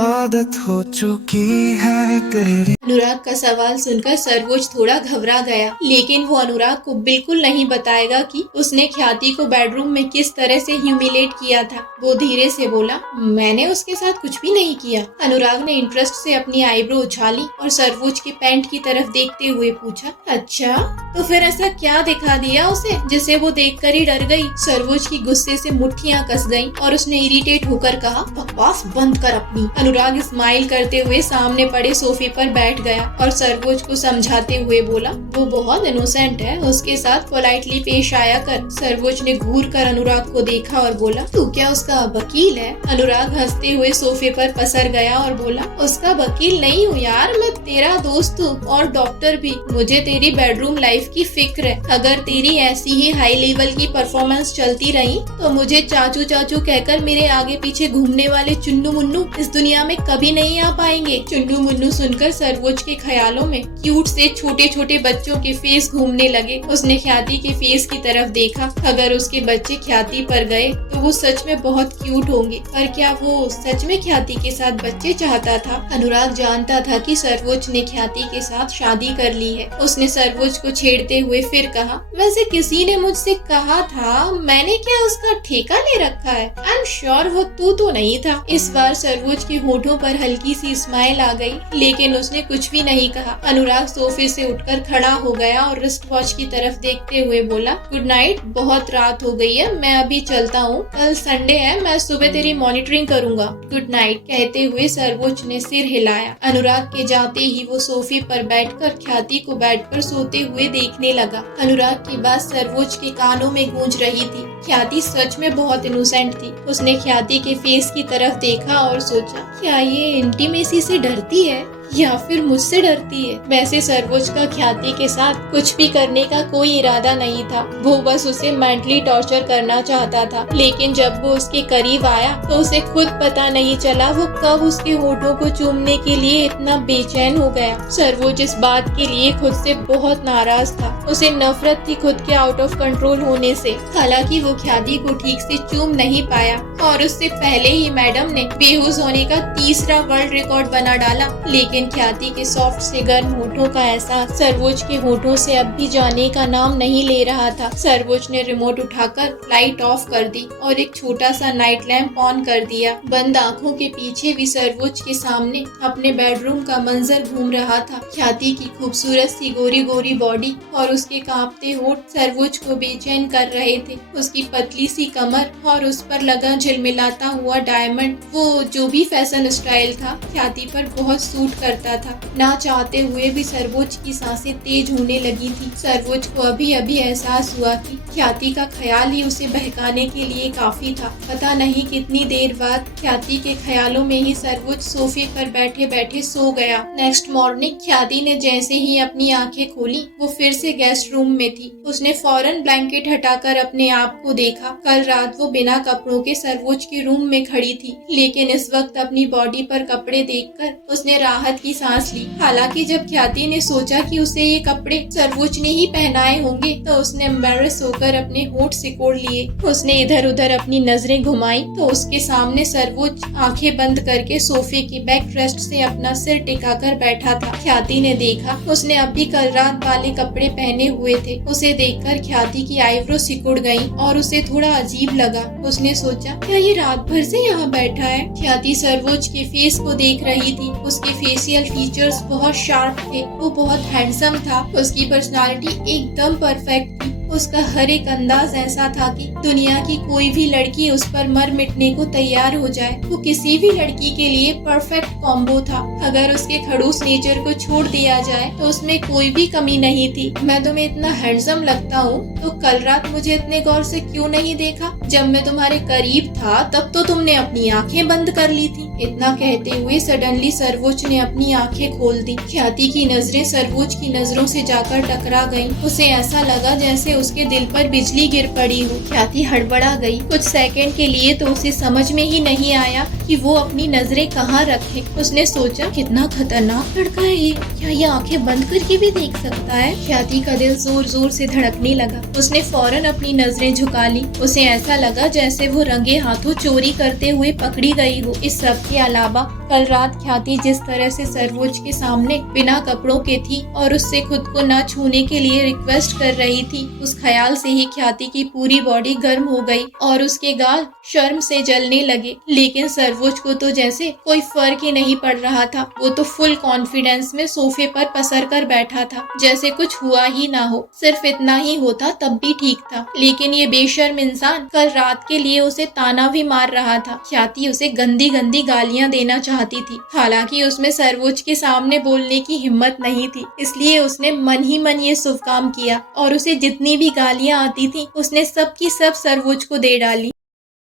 आदत हो चुकी है तेरी। अनुराग का सवाल सुनकर सर्वोज थोड़ा घबरा गया, लेकिन वो अनुराग को बिल्कुल नहीं बताएगा कि उसने ख्याति को बेडरूम में किस तरह से ह्यूमिलेट किया था। वो धीरे से बोला, मैंने उसके साथ कुछ भी नहीं किया। अनुराग ने इंटरेस्ट से अपनी आईब्रो उछाली और सर्वोज के पैंट की तरफ देखते हुए पूछा, अच्छा तो फिर ऐसा क्या दिखा दिया उसे जिसे वो देखकर ही डर गई। सर्वोज की गुस्से से मुट्ठियां कस गईं और उसने इरिटेट होकर कहा, बकवास बंद कर अपनी। अनुराग स्माइल करते हुए सामने पड़े सोफे पर बैठ गया और सर्वोज को समझाते हुए बोला, वो बहुत इनोसेंट है, उसके साथ पोलाइटली पेश आया कर। सर्वोज ने घूर कर अनुराग को देखा और बोला, तू क्या उसका वकील है? अनुराग हंसते हुए सोफे पर पसर गया और बोला, उसका वकील नहीं हूँ यार, मैं तेरा दोस्त हूँ और डॉक्टर भी। मुझे तेरी बेडरूम लाइफ की फिक्र है। अगर तेरी ऐसी ही हाई लेवल की परफॉर्मेंस चलती रही तो मुझे चाचू चाचू कहकर मेरे आगे पीछे घूमने वाले चुन्नू मुन्नू इस दुनिया में कभी नहीं आ पाएंगे। चुन्नू मुन्नू सुनकर सर्वोज के ख्यालों में क्यूट से छोटे छोटे बच्चों के फेस घूमने लगे। उसने ख्याति के फेस की तरफ देखा। अगर उसके बच्चे ख्याति पर गए तो वो सच में बहुत क्यूट होंगे। पर क्या वो सच में ख्याति के साथ बच्चे चाहता था? अनुराग जानता था कि सर्वोज ने ख्याति के साथ शादी कर ली है। उसने सर्वोज को छेड़ते हुए फिर कहा, वैसे किसी ने मुझसे कहा था, मैंने क्या उसका ठेका ले रखा है? आई एम श्योर वो तू तो नहीं था। इस बार सर्वोज के होठों पर हल्की सी स्माइल आ गई, लेकिन उसने कुछ भी नहीं कहा। अनुराग सोफे से उठकर खड़ा हो गया और रिस्ट वॉच की तरफ देखते हुए बोला, गुड नाइट, बहुत रात हो गई है, मैं अभी चलता हूँ। कल संडे है, मैं सुबह तेरी मॉनिटरिंग करूंगा। गुड नाइट कहते हुए सर्वोज ने सिर हिलाया। अनुराग के जाते ही वो सोफे पर बैठकर ख्याति को बेड पर सोते हुए देखने लगा। अनुराग की बात सर्वोज के कानों में गूंज रही थी। ख्याति सच में बहुत इनोसेंट थी। उसने ख्याति के फेस की तरफ देखा और सोचा, क्या ये इंटीमेसी से डरती है या फिर मुझसे डरती है? वैसे सर्वोज का ख्याति के साथ कुछ भी करने का कोई इरादा नहीं था। वो बस उसे मेंटली टॉर्चर करना चाहता था। लेकिन जब वो उसके करीब आया तो उसे खुद पता नहीं चला वो कब उसके होठों को चूमने के लिए इतना बेचैन हो गया। सर्वोज इस बात के लिए खुद से बहुत नाराज था। उसे नफरत थी खुद के आउट ऑफ कंट्रोल होने से। हालांकि वो ख्याति को ठीक से चूम नहीं पाया और उससे पहले ही मैडम ने बेहोश होने का तीसरा वर्ल्ड रिकॉर्ड बना डाला। लेकिन ख्याति के सॉफ्ट से गर्म होठों का एहसास सर्वोज के होठों से अब भी जाने का नाम नहीं ले रहा था। सर्वोज ने रिमोट उठाकर लाइट ऑफ कर दी और एक छोटा सा नाइट लैंप ऑन कर दिया। बंद आंखों के पीछे भी सर्वोज के सामने अपने बेडरूम का मंजर घूम रहा था। ख्याति की खूबसूरत सी गोरी गोरी बॉडी और उसके कांपते होठ सर्वोज को बेचैन कर रहे थे। उसकी पतली सी कमर और उस पर लगा झिलमिलाता हुआ डायमंड, वो जो भी फैशन स्टाइल था, ख्याति पर बहुत सूट करता था। ना चाहते हुए भी सर्वोज की सांसें तेज होने लगी थी। सर्वोज को अभी अभी एहसास हुआ कि ख्याति का ख्याल ही उसे बहकाने के लिए काफी था। पता नहीं कितनी देर बाद ख्याति के ख्यालों में ही सर्वोज सोफे पर बैठे बैठे सो गया। नेक्स्ट मॉर्निंग ख्याति ने जैसे ही अपनी आंखें खोली, वो फिर से गेस्ट रूम में थी। उसने फौरन ब्लैंकेट हटाकर अपने आप को देखा। कल रात वो बिना कपड़ों के सर्वोज के रूम में खड़ी थी, लेकिन इस वक्त अपनी बॉडी पर कपड़े देखकर उसने राहत की सांस ली। हालांकि जब ख्याति ने सोचा कि उसे ये कपड़े सर्वोज ने ही पहनाए होंगे तो उसने एम्बैरेस होकर अपने होठ सिकोड़ लिए। उसने इधर उधर अपनी नजरें घुमाई तो उसके सामने सर्वोज आंखें बंद करके सोफे की बैक रेस्ट से अपना सिर टिकाकर बैठा था। ख्याति ने देखा उसने अभी कल रात वाले कपड़े पहने हुए थे। उसे देखकर ख्याति की आईब्रो सिकुड़ गई और उसे थोड़ा अजीब लगा। उसने सोचा, क्या ये रात भर से यहाँ बैठा है? ख्याति सर्वोज के फेस को देख रही थी। उसके फेशियल फीचर्स बहुत शार्प थे। वो बहुत हैंडसम था। उसकी पर्सनालिटी एकदम परफेक्ट थी। उसका हर एक अंदाज ऐसा था कि दुनिया की कोई भी लड़की उस पर मर मिटने को तैयार हो जाए। वो किसी भी लड़की के लिए परफेक्ट कॉम्बो था। अगर उसके खड़ूस नेचर को छोड़ दिया जाए तो उसमें कोई भी कमी नहीं थी। मैं तुम्हें इतना हैंडसम लगता हूँ तो कल रात मुझे इतने गौर से क्यों नहीं देखा? जब मैं तुम्हारे करीब था तब तो तुमने अपनी आंखें बंद कर ली थी। इतना कहते हुए सडनली सर्वोज ने अपनी आंखें खोल दी। ख्याति की नजरें सर्वोज की नजरों से जाकर टकरा गईं। उसे ऐसा लगा जैसे उसके दिल पर बिजली गिर पड़ी हो। ख्याति हड़बड़ा गई। कुछ सेकंड के लिए तो उसे समझ में ही नहीं आया कि वो अपनी नजरें कहाँ रखे। उसने सोचा, कितना खतरनाक लड़का है ये, क्या ये आंखें बंद करके भी देख सकता है? ख्याति का दिल जोर जोर से धड़कने लगा। उसने फौरन अपनी नजरें झुका ली। उसे ऐसा लगा जैसे वो रंगे हाथों चोरी करते हुए पकड़ी गई हो। इस सब के अलावा कल रात ख्याति जिस तरह से सर्वोच्च के सामने बिना कपड़ों के थी और उससे खुद को न छूने के लिए रिक्वेस्ट कर रही थी, उस ख्याल से ही ख्याति की पूरी बॉडी गर्म हो गई और उसके गाल शर्म से जलने लगे। लेकिन सर्वोच्च को तो जैसे कोई फर्क ही नहीं पड़ रहा था। वो तो फुल कॉन्फिडेंस में सोफे पर पसर कर बैठा था, जैसे कुछ हुआ ही ना हो। सिर्फ इतना ही होता तब भी ठीक था, लेकिन ये बेशर्म इंसान कल रात के लिए उसे ताना भी मार रहा था। ख्याति उसे गंदी गंदी गालियां देना चाहती थी, हालांकि उसमें सर्वोच्च के सामने बोलने की हिम्मत नहीं थी। इसलिए उसने मन ही मन ये शुभ काम किया और उसे जितनी भी गालियां आती थी उसने सब की सब सर्वोच्च को दे डाली।